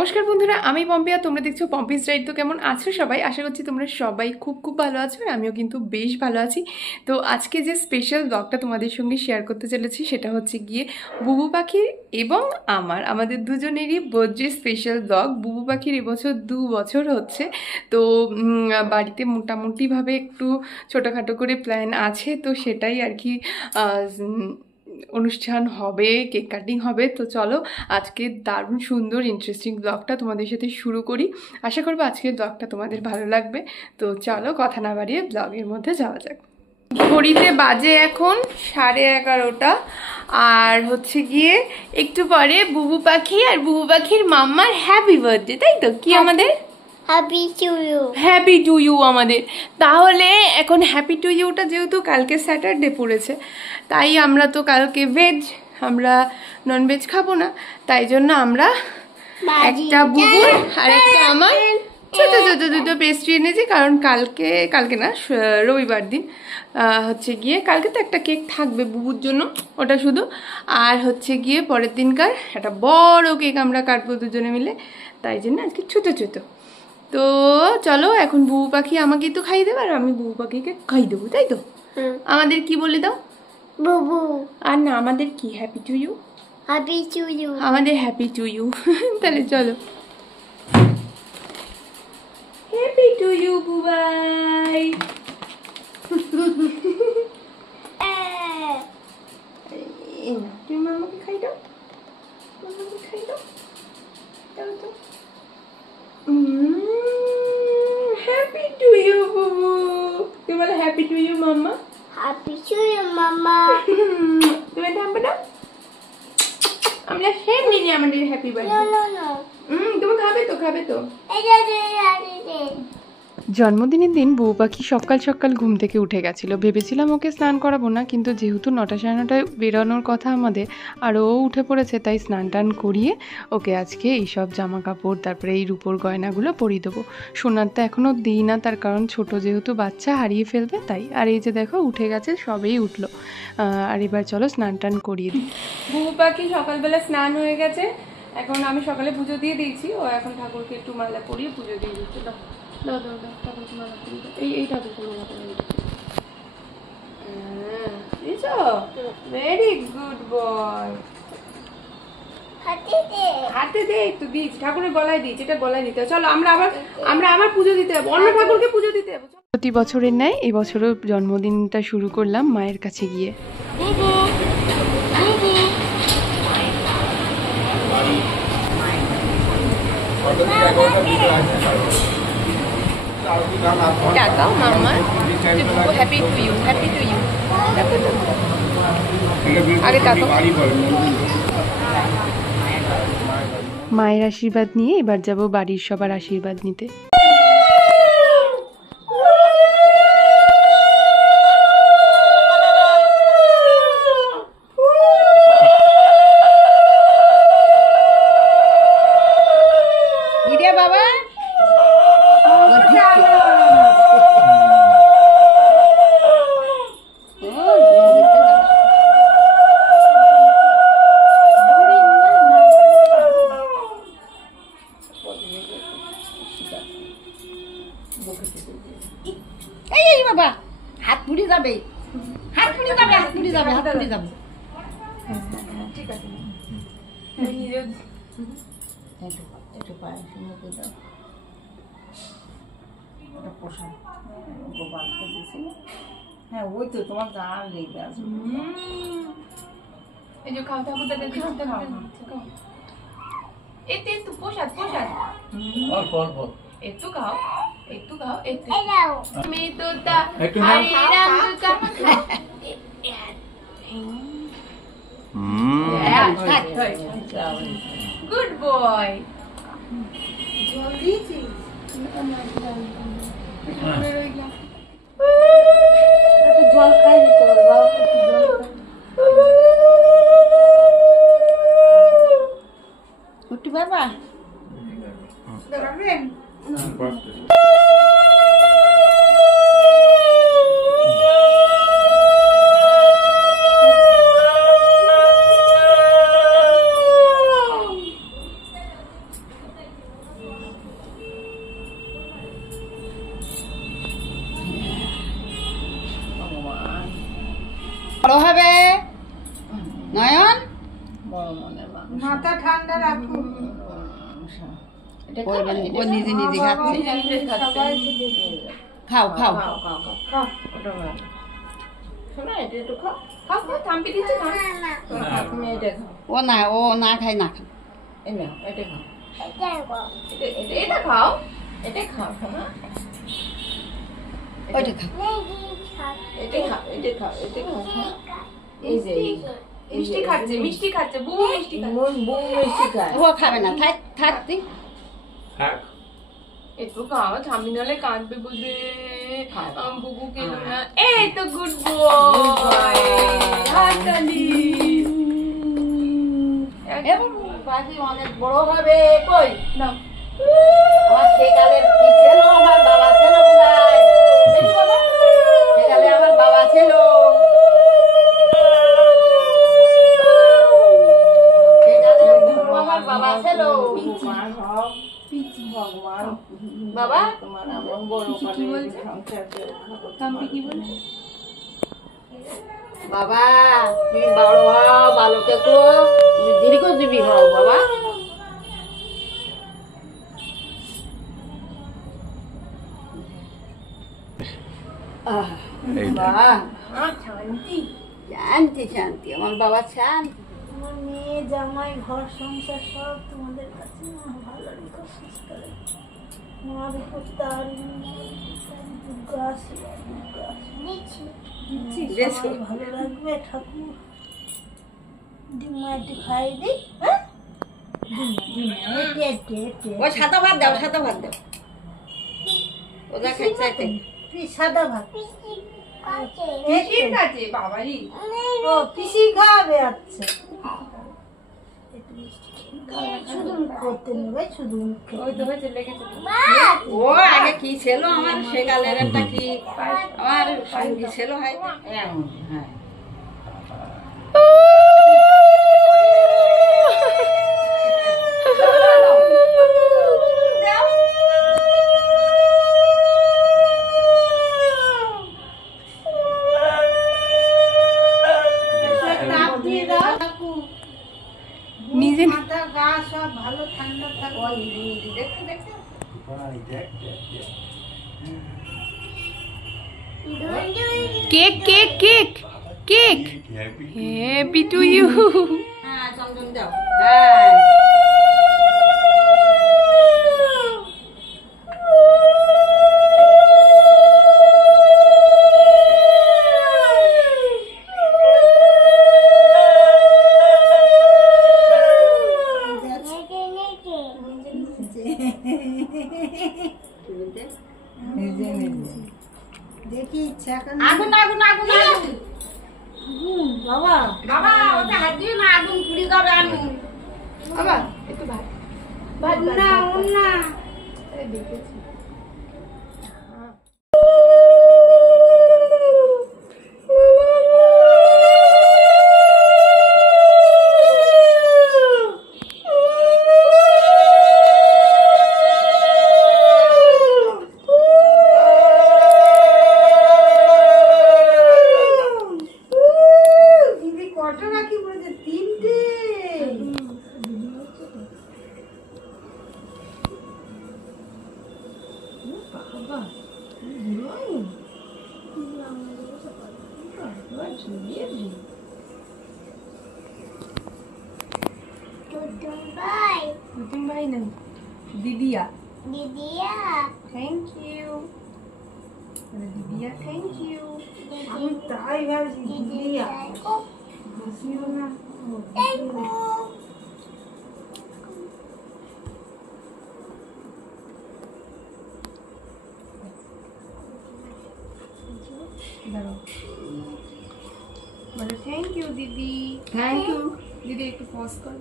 নমস্কার বন্ধুরা, আমি পম্পিয়া। তোমরা দেখছো পম্পিস রাইড। তো কেমন আছো সবাই? আশা করছি তোমরা সবাই খুব ভালো আছো, আর আমিও কিন্তু বেশ ভালো আছি। তো আজকে যে স্পেশাল ব্লগটা তোমাদের সঙ্গে শেয়ার করতে চলেছি সেটা হচ্ছে গিয়ে বুবু পাখির এবং আমাদের দুজনেরই বার্থডে স্পেশাল ব্লগ। বুবু পাখির এবছর 2 বছর হচ্ছে। তো বাড়িতে মোটামুটিভাবে একটু ছোটোখাটো করে প্ল্যান আছে, তো সেটাই আর কি অনুষ্ঠান হবে, কেক কাটিং হবে। তো চলো আজকে দারুণ সুন্দর ইন্টারেস্টিং ব্লগটা তোমাদের সাথে শুরু করি। আশা করবো আজকের ব্লগটা তোমাদের ভালো লাগবে। তো চলো কথা না বাড়িয়ে ব্লগের মধ্যে যাওয়া যাক। ঘড়িতে বাজে এখন 11:30, আর হচ্ছে গিয়ে একটু পরে বুবু পাখি আর বুবু পাখির মাম্মার হ্যাপি বার্থডে, তাই তো? কি আমাদের হ্যাপি টু ইউ আমাদের। তাহলে এখন হ্যাপি টু ইউটা যেহেতু কালকে স্যাটারডে পড়েছে, তাই আমরা তো কালকে ভেজ, আমরা ননভেজ খাবো না। তাই জন্য আমরা একটা বুবুর আর একটা আমার ছোট ছোট দুটো পেস্ট্রি এনেছি, কারণ কালকে না, রবিবার দিন হচ্ছে গিয়ে কালকে তো একটা কেক থাকবে বুবুর জন্য, ওটা শুধু। আর হচ্ছে গিয়ে পরের দিনকার একটা বড় কেক আমরা কাটবো দুজনে মিলে, তাই জন্য আজকে ছোট ছোট। তো চলো এখন বুবু পাখি আমাকে তো খাইয়ে দেবে, আর আমি বুবু পাখিকে খাই দেবো, তাই তো? আমাদের কি বলে দাও? বুবু। আর না, আমাদের কি happy to you. Happy to you, আমাদের হ্যাপি টু ইউ। তাহলে চলো, হ্যাপি টু ইউ বুবাই। তুমি মামাকে খাই দাও, মামাকে খাই দাও, দাও তো। হ্যাপি টু ইউ বুবু। তুমি বলো happy to you mamma. Happy to you mamma. তুমি থামবে না, আমরা সেম দিনে আমাদের হ্যাপি বার্থডে। তুমি খাবে তো। জন্মদিনের দিন বউ পাখি সকাল সকাল ঘুম থেকে উঠে গেছিলো। ভেবেছিলাম ওকে স্নান করাবো না, কিন্তু যেহেতু 9টা সাড়ে 9টায় বেরোনোর কথা আমাদের, আর ও উঠে পড়েছে, তাই স্নান টান করিয়ে ওকে আজকে এইসব জামা কাপড়, তারপরে এই রূপোর গয়নাগুলো পরিয়ে দেবো। সোনারটা এখনও দিই না, তার কারণ ছোট যেহেতু বাচ্চা হারিয়ে ফেলবে, তাই। আর এই যে দেখো উঠে গেছে, সবেই উঠলো। আর এবার চলো স্নান টান করিয়ে দিই। বউ পাখি সকালবেলা স্নান হয়ে গেছে, এখন আমি সকালে পুজো দিয়ে দিয়েছি, ও এখন ঠাকুরকে একটু মালা পরিয়ে পুজো দিয়ে দিচ্ছে। এই ঠাকুর পুরো ভেরি গুড বয়। হাতে দে একটু, দিয়েছি ঠাকুরের গলায় দিয়েছি, এটা গলায় দিতে হবে। চলো আমরা আবার পুজো দিতে হবে, অন্য ঠাকুরকে পুজো দিতে হবে। প্রতি বছরের ন্যায় এবছরও জন্মদিনটা শুরু করলাম মায়ের কাছে গিয়ে। টাকাও mamma, happy to you, happy to you. আগে টাকা। মায়ের আশীর্বাদ নিয়ে এবার যাব বাড়ির সবার আশীর্বাদ নিতে। বাবা বাবা, হাত পুড়ে যাবে, হাত পুড়ে যাবে, হাত পুড়ে যাবে, হাত পুড়ে যাবে। ঠিক আছে, একটু পায়ে মুখে দাও, ওটা পোষা গোপালকে দিয়েছি। হ্যাঁ, ওই তো তোমার গা লেগে আছে। এই যে খাও ঠাকুর দাদা, একটু পোষাদ অল্প অল্প একটু খাও, একটু খাও, একটু আমি তো তা গুড বয়। জল দিয়েছি, জল খাই দিতে উঠতে পারবা? বড় হবে নয়ন। মাথা ঠান্ডা রাখো। ও নিজে নিজে খাচ্ছে। খাও খাও ও না খায় না খায়। এটা খাও। ওইটা খাও। মিষ্টি খাচ্ছে বুবু মিষ্টি খাচ্ছে। ও খাবে না, থাক তুই। একটু খাও, ঠাম্মি নাহলে কাঁদবে বলবে বুবু খেলো না। এই তো গুড বয়, হাততালি। বাকি অনেক বড় হবে। কই না আমার সেকালের কি ছিল, আমার বাবা ছিল বোধহয়। সেকালে আমার বাবা ছিল। আমার বাবা ছিল। বাবা কি বলছে? বাবা তুমি বড় হও, বালকে তো তুমি দীর্ঘজীবী হও বাবা। শান্তি শান্তি, আমার বাবা শান্তি। তোমার মেয়ে জামাই ঘর সংসার সব তোমাদের কাছে ভালো রেখো, সুস্থ রেখো। মা রেখো তারিণী, দুর্গা শিবা, দুর্গা সবাই ভালো রাখবে ঠাকুর। ডিমা একটু খাই দিই। হ্যাঁ ও সাদা ভাত দাও, সাদা ভাত দাও। ওরা খাইতে সাদা ভাত পিসির কাছে বাবারই। ও পিসি খাবে। আচ্ছা শুধু করতে নেবে, শুধু ওই তো হয়েছে লেগেছে। ও আগে কি ছিল আমার সেকালের একটা কি আমার সঙ্গী ছিল হয়তো। হ্যাঁ নিজে মাথা গা সব ভালো ঠান্ডা থাকে। Cake cake cake cake happy to you. হ্যাঁ চন্দন দাও। হ্যাঁ দেখি ইচ্ছা আগুন আগুন আগুন আগুন। বাবা বাবা ওটা হাত দিও না, আগুন পুড়ে যাবে। আগুন বাবা একটু ভাত না না দেখেছি। Puting भाई नहीं दीदिया दीदिया थैंक यू दीदिया थैंक यू আমি তাই ভাবছি দীদিয়া হাসিও না থ্যাংক ইউ बोलो थैंक यू दीदी थैंक यू दीदी एक पॉज कर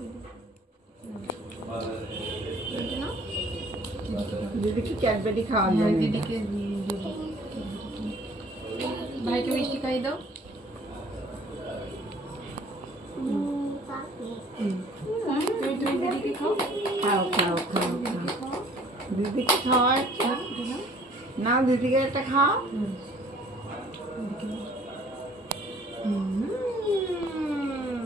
दीदी की कैडबेरी खावा दो। दीदी के भाई के मिष्टी खाई दो। दीदी के खाओ खाओ खाओ खाओ खाओ दीदी की खाओ ना दीदी का खाओ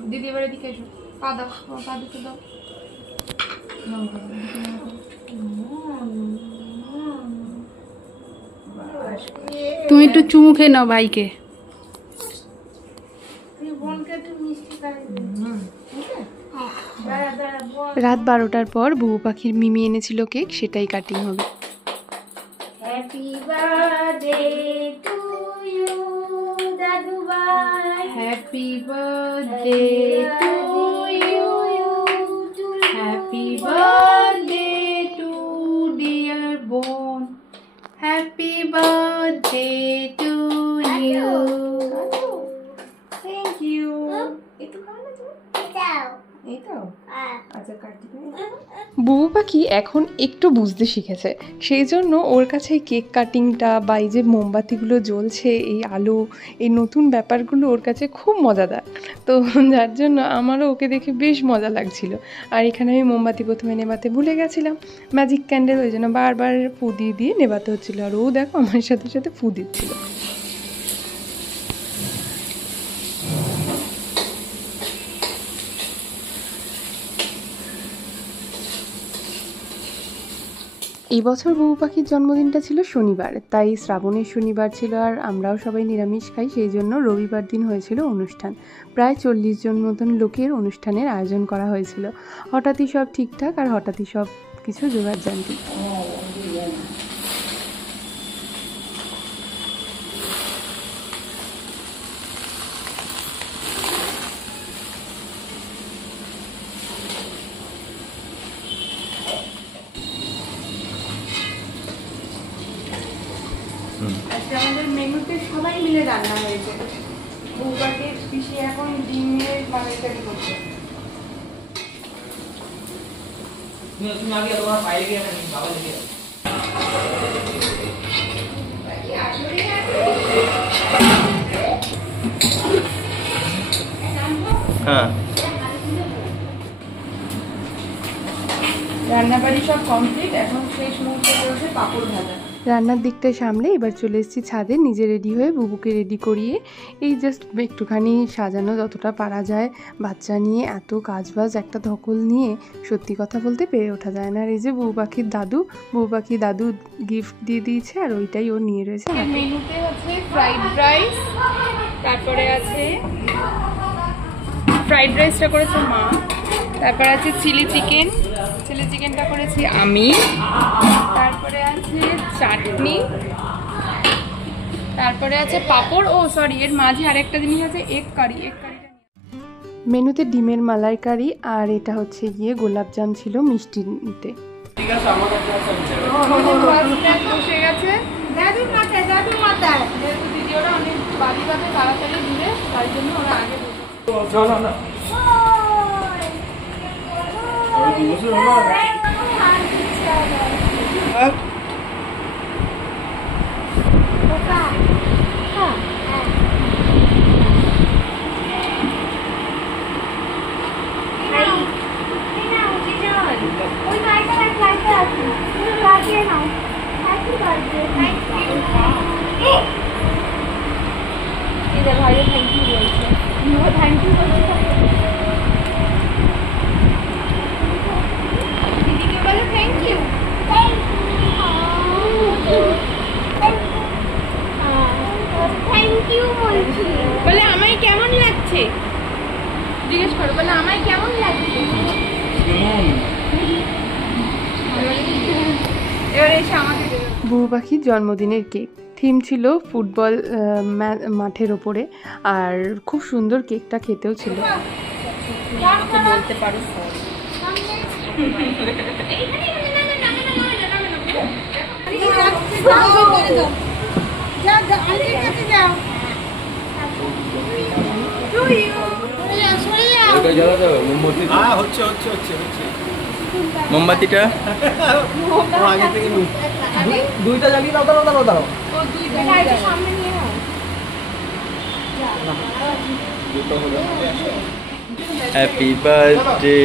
দিদি এবারে দিকে এসো, পা দাও, পা দুটো দাও। তুমি একটু চুমু খেয়ে নাও ভাইকে। রাত 12টার পর বুবু পাখির মিমি এনেছিল কেক, সেটাই কাটিং হবে। হ্যাপি বার্থডে টু ইউ দাদু ভাই, happy birthday to you, happy birthday to dear বোন, happy birthday to you. Thank you. একটু খাও না তুমি, এই তো আচ্ছা কাটি। বুবু পাখি এখন একটু বুঝতে শিখেছে, সেই জন্য ওর কাছে এই কেক কাটিংটা বা এই যে মোমবাতিগুলো জ্বলছে, এই আলো, এই নতুন ব্যাপারগুলো ওর কাছে খুব মজাদার। তো যার জন্য আমারও ওকে দেখে বেশ মজা লাগছিল। আর এখানে আমি মোমবাতি প্রথমে নেভাতে ভুলে গেছিলাম, ম্যাজিক ক্যান্ডেল, ওই জন্য বারবার ফু দিয়ে দিয়ে নেভাতে হচ্ছিলো। আর ও দেখো আমার সাথে সাথে ফু দিচ্ছিল। এই বছর বুবু পাখির জন্মদিনটা ছিল শনিবার, তাই শ্রাবণের শনিবার ছিল আর আমরাও সবাই নিরামিষ খাই, সেই জন্য রবিবার দিন হয়েছিল অনুষ্ঠান। প্রায় 40 জন মতন লোকের অনুষ্ঠানের আয়োজন করা হয়েছিল। হঠাৎই সব ঠিকঠাক আর হঠাৎই সব কিছু জোগাড়জান্তি। আজকে আমাদের মেনুতে সবাই মিলে রান্না হয়েছে। বউবাকে পিসি এখন ডিমের মালাইকারি করছে। হ্যাঁ, রান্নাবাড়ি সব কমপ্লিট, এখন শেষ মুহূর্তে চলছে পাঁপড় ভাজা। রান্নার দিকটা সামলে এবার চলে এসেছি ছাদে, নিজে রেডি হয়ে বুবুকে রেডি করিয়ে এই জাস্ট একটুখানি সাজানো যতটা পারা যায়। বাচ্চা নিয়ে এত কাজবাজ একটা ধকল নিয়ে সত্যি কথা বলতে পেরে ওঠা যায় না। আর এই যে বুবু পাখির দাদু গিফট দিয়ে দিয়েছে আর ওইটাই ও নিয়ে রয়েছে। মেনুতে আছে ফ্রাইড রাইস, তারপরে আছে ফ্রাইড রাইসটা করেছে মা, তারপরে আছে চিলি চিকেনটা করেছি আমি, তারপরে আছে চাটনি, তারপরে আছে পাঁপড়, ও সরি এর মাঝে আরেকটা জিনিস আছে এগ কারি। মেনুতে ডিমের মালাইকারি আর এটা হচ্ছে গিয়ে গোলাপজাম ছিল মিষ্টিতে। ঠিক আছে, আমার কাছে বসে গেছে দাদুর মাথায় যেহেতু দিদি ওরা অনেক বাড়ি বাদে তাড়াতাড়ি দূরে, তাই জন্য ওরা আগে চলো না। ওই গাড়িটা ফ্লাইটে আছে, তুমি লাগিয়ে নাও। Happy birthday, thank you. এই যে ভাইও থ্যাংক ইউ বলছে, থ্যাংক ইউ বলছে, দিদিকে বলো থ্যাংক ইউ। থ্যাংক ইউ বলছি। বলে আমায় কেমন লাগছে জিজ্ঞেস করো, বলে আমায় কেমন লাগছে। এবারে এসে আমাকে দেবে। বুবু পাখির জন্মদিনের কেক, থিম ছিল ফুটবল মাঠের ওপরে, আর খুব সুন্দর কেকটা খেতেও ছিল। বলতে পারো মোমবাতিটা দুইটা জ্বালিয়ে দাও। সামনে নিয়ে নাও। Happy birthday.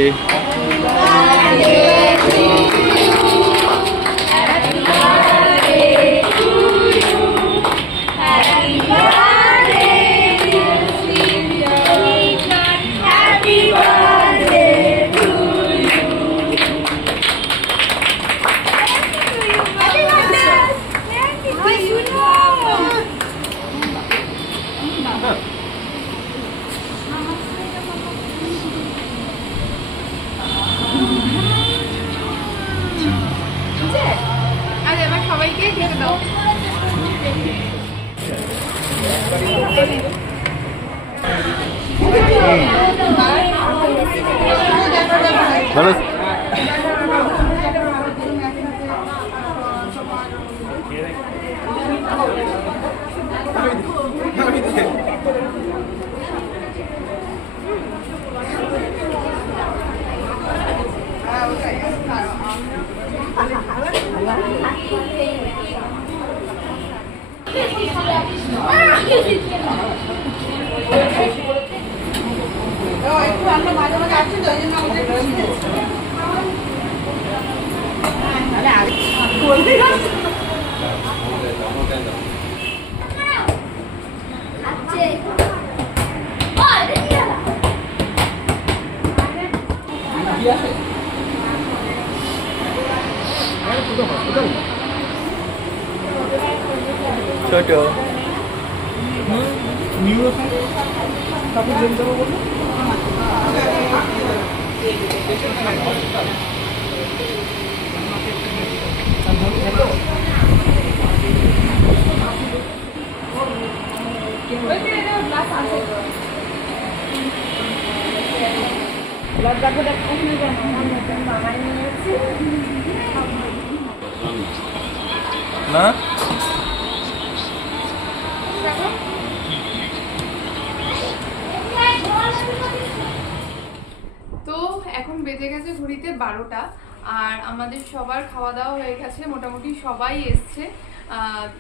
ছোট না তো এখন বেজে গেছে ঘড়িতে 12টা আর আমাদের সবার খাওয়া দাওয়া হয়ে গেছে, মোটামুটি সবাই এসছে।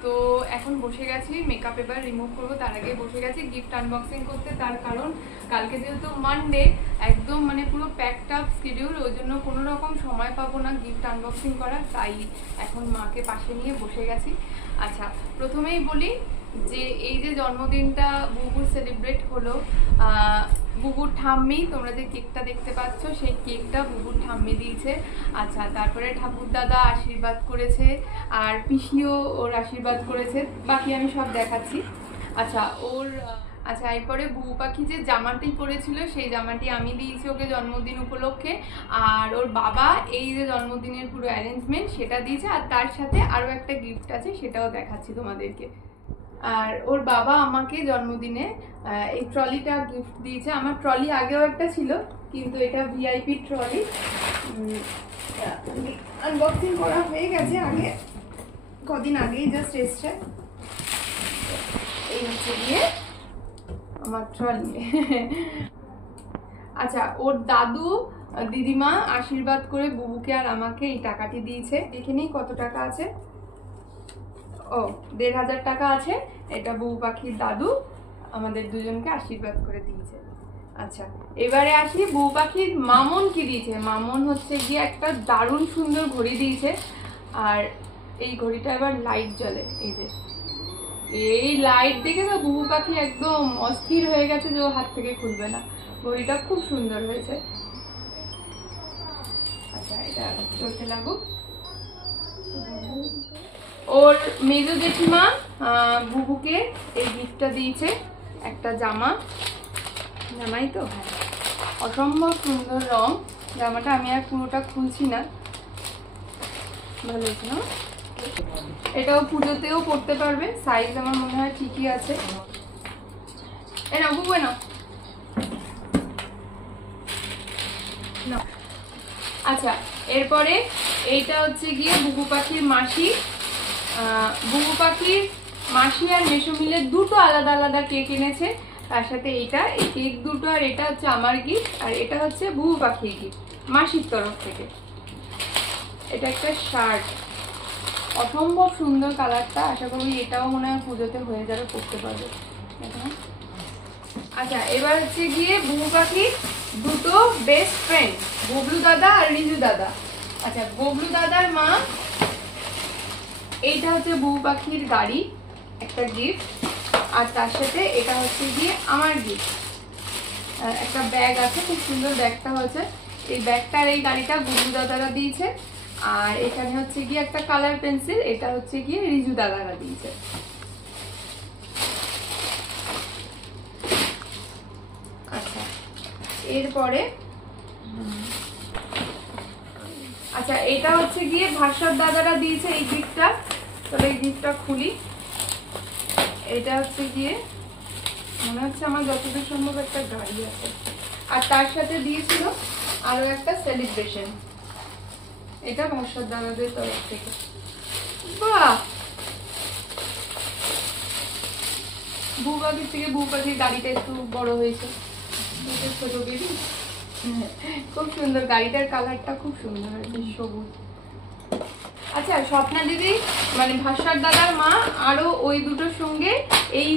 তো এখন বসে গেছি মেকআপ এবার রিমুভ করবো, তার আগে বসে গেছি গিফট আনবক্সিং করতে। তার কারণ কালকে যেহেতু মানডে, একদম মানে পুরো প্যাকড আপ শিডিউল, ওই জন্য কোনো রকম সময় পাবো না গিফট আনবক্সিং করার, তাই এখন মাকে পাশে নিয়ে বসে গেছি। আচ্ছা, প্রথমেই বলি যে এই যে জন্মদিনটা বুবুর সেলিব্রেট হলো, বুবুর ঠাম্মি, তোমরা যে কেকটা দেখতে পাচ্ছ সেই কেকটা বুবুর ঠাম্মি দিয়েছে। আচ্ছা, তারপরে ঠাকুর দাদা আশীর্বাদ করেছে আর পিসিও ওর আশীর্বাদ করেছে, বাকি আমি সব দেখাচ্ছি। আচ্ছা এরপরে বুবু পাখি যে জামাটি পরেছিল সেই জামাটি আমি দিয়েছি ওকে জন্মদিন উপলক্ষে, আর ওর বাবা এই যে জন্মদিনের পুরো অ্যারেঞ্জমেন্ট সেটা দিয়েছে, আর তার সাথে আরও একটা গিফট আছে সেটাও দেখাচ্ছি তোমাদেরকে। আর ওর বাবা আমাকে জন্মদিনে এই ট্রলিটা গিফট দিয়েছে। আমার ট্রলি আগেও একটা ছিল, কিন্তু এটা ভিআইপি ট্রলি, আনবক্সিং করা হয়ে গেছে আগে, কদিন আগেই জাস্ট এসছে। এই হচ্ছে গিয়ে আমার ট্রলি। আচ্ছা, ওর দাদু দিদিমা আশীর্বাদ করে বুবুকে আর আমাকে এই টাকাটি দিয়েছে। এখানেই কত টাকা আছে, ও 1500 টাকা আছে। এটা বুবু পাখির দাদু আমাদের দুজনকে আশীর্বাদ করে দিয়েছে। আচ্ছা, এবারে আসি বুবু পাখির মামন কি দিয়েছে। মামন হচ্ছে গিয়ে একটা দারুণ সুন্দর ঘড়ি দিয়েছে, আর এই ঘড়িটা এবার লাইট জ্বলে। এই যে এই লাইট দেখে তো বুবু পাখি একদম অস্থির হয়ে গেছে যে ও হাত থেকে খুলবে না। ঘড়িটা খুব সুন্দর হয়েছে। আচ্ছা, এটা চলতে লাগুক। ওর মেজো জেঠিমা বুবুকে এই গিফটটা দিয়েছে, একটা জামাই তো, হ্যাঁ, অসম্ভব সুন্দর রং জামাটা। আমি আর পুরোটা খুলছি না, ভালো হয়েছে না? এটাও পুজোতেও পরতে পারবে, সাইজ আমার মনে হয় ঠিকই আছে। বুবু না, আচ্ছা এরপরে এইটা হচ্ছে গিয়ে বুবু পাখির মাসি। বুবু পাখির মাসি আর মেসো মিলে দুটো আলাদা আলাদা কেক এনেছে, তার সাথে এইটা, এই কেক দুটো, আর এটা হচ্ছে আমার গিফট, আর এটা হচ্ছে বুবু পাখির গিফট মাসির তরফ থেকে। এটা একটা শার্ট, অসম্ভব সুন্দর কালারটা, আশা করি এটাও মনে হয় পুজোতে হয়ে যাবে, পরতে পারবে। আচ্ছা, এবার হচ্ছে গিয়ে বুবু পাখির দুটো বেস্ট ফ্রেন্ড, ববলু দাদা আর রিজু দাদা। আচ্ছা, ববলু দাদার মা, এইটা হচ্ছে বুবু পাখির গাড়ি, একটা গিফট, আর তার সাথে এটা হচ্ছে গিয়ে আমার গিফট, একটা ব্যাগ আছে, খুব সুন্দর ব্যাগটা হয়েছে। এই ব্যাগটা আর এই গাড়িটা ববলু দাদারা দিয়েছে, আর এখানে হচ্ছে গিয়ে একটা কালার পেন্সিল, এটা হচ্ছে গিয়ে রিজু দাদারা দিয়েছে। আচ্ছা, এরপরে আচ্ছা এটা হচ্ছে গিয়ে ভাস্বর দাদারা দিয়েছে এই গিফটটা। তবে এই গিফটটা খুলি। এটা হচ্ছে গিয়ে মনে হচ্ছে আমার যতদূর সম্ভব একটা গাড়ি আছে। আর তার সাথে দিয়েছিল আরো একটা সেলিব্রেশন, এটা ভাস্বর দাদাদের তরফ থেকে। বাহ, বউপাখির থেকে বউপাখির গাড়িটা একটু বড় হয়েছে, ছোট বেবি। খুব সুন্দর, গাড়িটার কালারটা খুব সুন্দর হয়েছে, সবুজ। আচ্ছা, স্বপ্না দিদি মানে ভাস্বর দাদার মা আরো ওই দুটোর সঙ্গে এই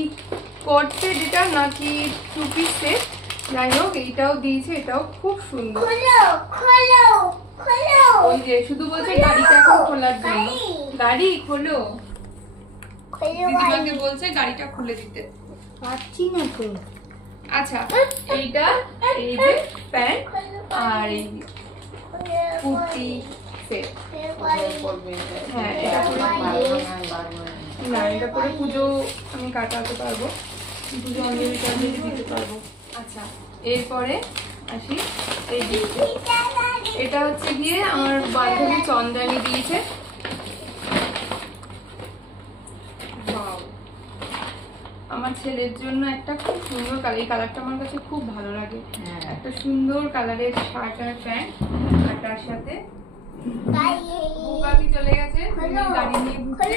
করছে যেটা নাকি 2 পিস সেট, যাই হোক এইটাও দিয়েছে, এটাও খুব সুন্দর। ওই যে শুধু বলছে গাড়িটা এখন খোলার জন্য, গাড়ি খোলো, দিদিমাকে বলছে গাড়িটা খুলে দিতে। পাচ্ছি না তো। আচ্ছা, এইটা এই যে প্যান্ট আর এই কুর্তি সেট। হ্যাঁ, এটা করে না, এটা করে পুজো আমি কাটাতে পারবো, পুজো অঞ্জলিটা দিতে পারবো। আচ্ছা, এরপরে আসি এই দিকটা। এটা হচ্ছে গিয়ে আমার বান্ধবী চন্দ্রানী দিয়েছে। আমার ছেলের জন্য একটা খুব সুন্দর কালার, এই কালারটা আমার কাছে খুব ভালো লাগে। একটা সুন্দর কালারের শার্ট আর প্যান্ট, আর তার সাথে বউপাখি চলে গেছে গাড়ি নিয়ে ঘুরতে।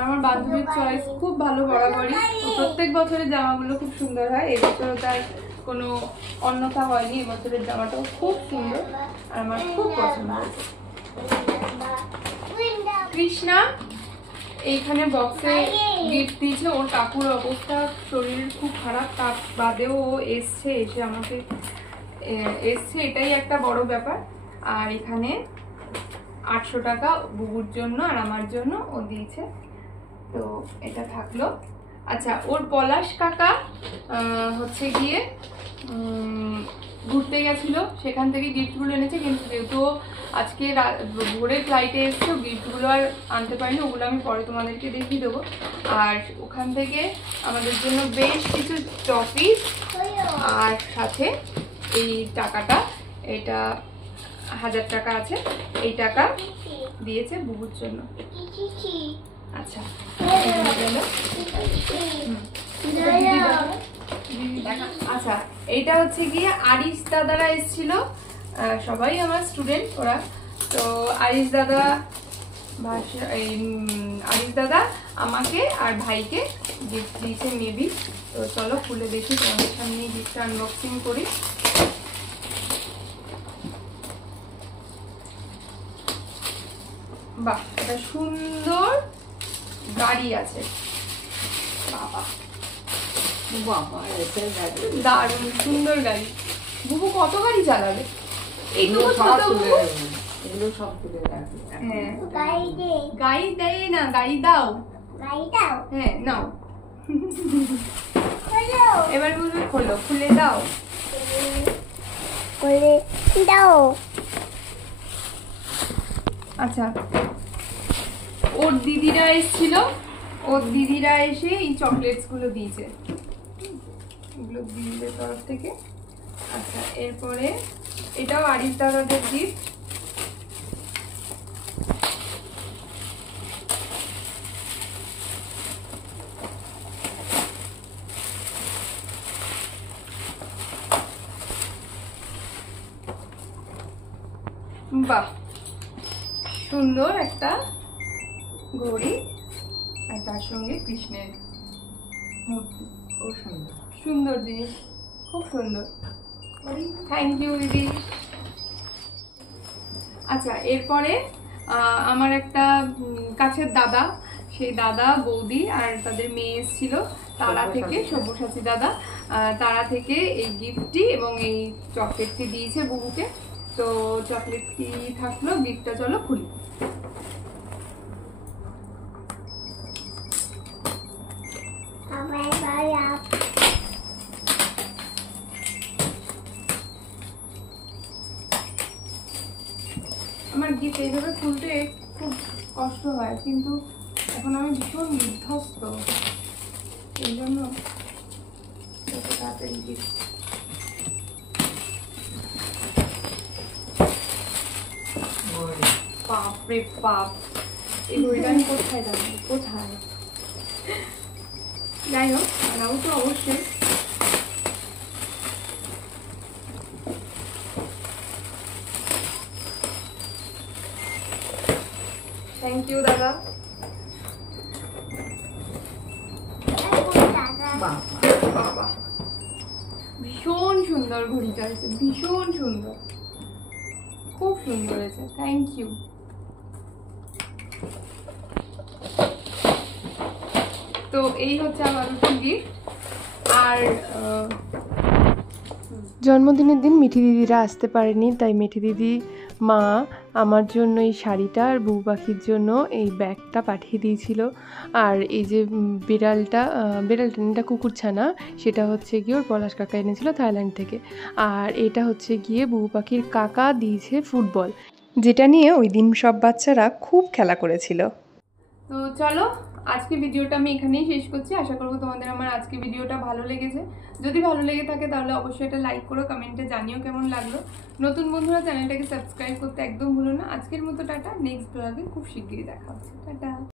আমার বান্ধবীর চয়েস খুব ভালো বরাবরই, প্রত্যেক বছরের জামাগুলো খুব সুন্দর হয়, এবছরও তার কোনো অন্যথা হয়নি, এবছরের জামাটাও খুব সুন্দর আর আমার খুব পছন্দ হয়েছে। কৃষ্ণা এইখানে বক্সে গিফট দিয়েছে, ওর কাকুর অবস্থা শরীর খুব খারাপ, তার বাদেও ও এসছে, এসে আমাকে এসছে, এটাই একটা বড় ব্যাপার। আর এখানে 800 টাকা বুবুর জন্য আর আমার জন্য ও দিয়েছে, তো এটা থাকলো। আচ্ছা, ওর পলাশ কাকা হচ্ছে গিয়ে ঘুরতে গেছিল, সেখান থেকে গিফটগুলো এনেছে, কিন্তু যেহেতু আজকে ভোরের ফ্লাইটে এসছে, গিফটগুলো আর আনতে পারিনি, ওগুলো আমি পরে তোমাদেরকে দেখিয়ে দেবো। আর ওখান থেকে আমাদের জন্য বেশ কিছু টফি আর সাথে এই টাকাটা, এটা 1000 টাকা আছে, এই টাকা দিয়েছে বুবুর জন্য। আচ্ছা, আচ্ছা, এইটা হচ্ছে গিয়ে আরিশ দাদারা এসেছিল, সবাই আমার স্টুডেন্ট ওরা, তো আরিশ দাদা আমাকে আর ভাইকে গিফট দিয়েছে মেবি। তো চলো খুলে দেখি, তোমাদের সামনে গিফট আনবক্সিং করি। বাহ, একটা সুন্দর গাড়ি আছে, বাবা দারুণ সুন্দর গাড়ি। বুবু কত গাড়ি চালাবে? গাড়ি দেয় না, গাড়ি দাও। হ্যাঁ, নাও। এবার বলবে খোলো, খুলে দাও। আচ্ছা, ওর দিদিরা এসেছিল, ওর দিদিরা এসে এই চকলেটস গুলো দিয়েছে, এগুলো দিদিদের তরফ থেকে। আচ্ছা, এরপরে এটাও আরিশ দাদাদের গিফট। বাহ, সুন্দর একটা ঘড়ি আর তার সঙ্গে কৃষ্ণের মূর্তি, খুব সুন্দর সুন্দর জিনিস, খুব সুন্দর। থ্যাংক ইউ দিদি। আচ্ছা, এরপরে আমার একটা কাছের দাদা, সেই দাদা বৌদি আর তাদের মেয়ে এসেছিল তারা থেকে, সব্যসাচী দাদা, তারা থেকে এই গিফটটি এবং এই চকলেটটি দিয়েছে বুবুকে। তো চকলেটটি থাকলো, গিফটটা চলো খুলি। আমার গিফট এইভাবে খুলতে খুব কষ্ট হয়, কিন্তু এখন আমি ভীষণ বিধ্বস্ত, এই জন্য যত তাড়াতাড়ি গিফট। বাপরে বাপ, এই ঘড়িটা আমি কোথায় রাখবো, কোথায়? যাই হোক, বানাবো তো অবশ্যই। থ্যাংক ইউ দাদা। বাবা ভীষণ সুন্দর ঘড়িটা হয়েছে, ভীষণ সুন্দর, খুব সুন্দর হয়েছে, থ্যাংক ইউ। তো এই হচ্ছে আমার গিফট। আর জন্মদিনের দিন মিঠি দিদিরা আসতে পারেনি, তাই মিঠি দিদি মা আমার জন্য এই শাড়িটা আর বউ পাখির জন্য এই ব্যাগটা পাঠিয়ে দিয়েছিল। আর এই যে বিড়ালটা এটা কুকুরছানা, সেটা হচ্ছে গিয়ে ওর পলাশ কাকা এনেছিল থাইল্যান্ড থেকে। আর এটা হচ্ছে গিয়ে বউ পাখির কাকা দিয়েছে ফুটবল, যেটা নিয়ে ওই দিন সব বাচ্চারা খুব খেলা করেছিল। তো চলো, আজকে ভিডিওটা আমি এখানেই শেষ করছি। আশা করবো তোমাদের আমার আজকে ভিডিওটা ভালো লেগেছে। যদি ভালো লেগে থাকে তাহলে অবশ্যই এটা লাইক করো, কমেন্টে জানিও কেমন লাগলো। নতুন বন্ধুরা চ্যানেলটাকে সাবস্ক্রাইব করতে একদম ভুলো না। আজকের মতো টাটা, নেক্সট ব্লগে খুব শিগগিরই দেখা হচ্ছে, টাটা।